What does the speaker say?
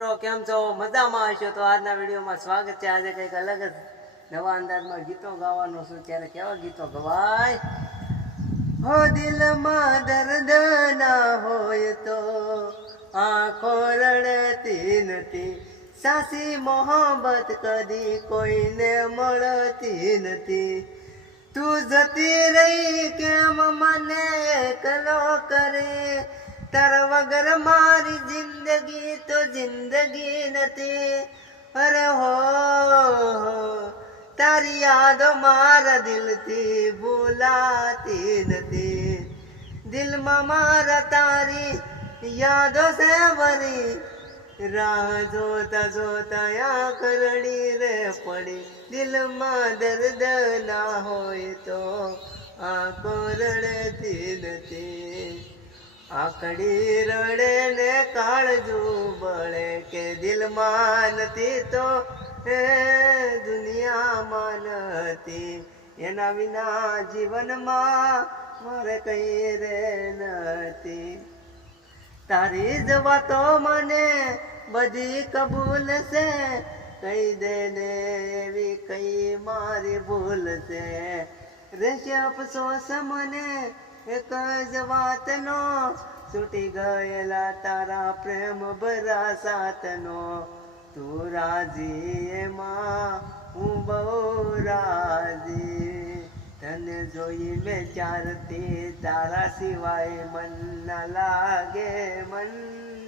કેમ છો? મજામાં હશો? તો આજના વિડીયોમાં સ્વાગત છે. આજે કંઈક અલગ જ નવા અંદાજમાં ગીતો ગાવાનું છું. ત્યારે કેવા ગીતો ગવાય? હો દિલમાં દર્દ ના હોય તો આંખો રડતી નથી. સાસી મોહબ્બત કદી કોઈને મળતી નથી. તું જતી રહી, કેમ મને એકલો કરે? તારા વગર મારી જિંદગી તો જિંદગી નથી. અરે હો, તારી યાદો મારા દિલથી ભૂલાતી નથી. દિલમાં મારા તારી યાદો છે વરી રાહ જોતા જોતા યા કરડી રે પડી. દિલમાં દર્દ ના હોય તો આ રડતી નથી. આકડી રડે ને કાળજું બળે કે દિલમાં નથી તો હે દુનિયામાં નથી. એના વિના જીવનમાં મારે કઈ રે નથી. તારી જ વાતો મને બધી કબૂલ છે. કઈ દે ને એવી કઈ મારી ભૂલ છે. રહેશે અફસોસ મને એક જ વાતનો છૂટી ગયેલા તારા પ્રેમ ભરા સાથનો તું રાજી એમાં, હું બહુ રાજી. તને જોઈ મેં ચારતી તારા સિવાય મન ના લાગે મન.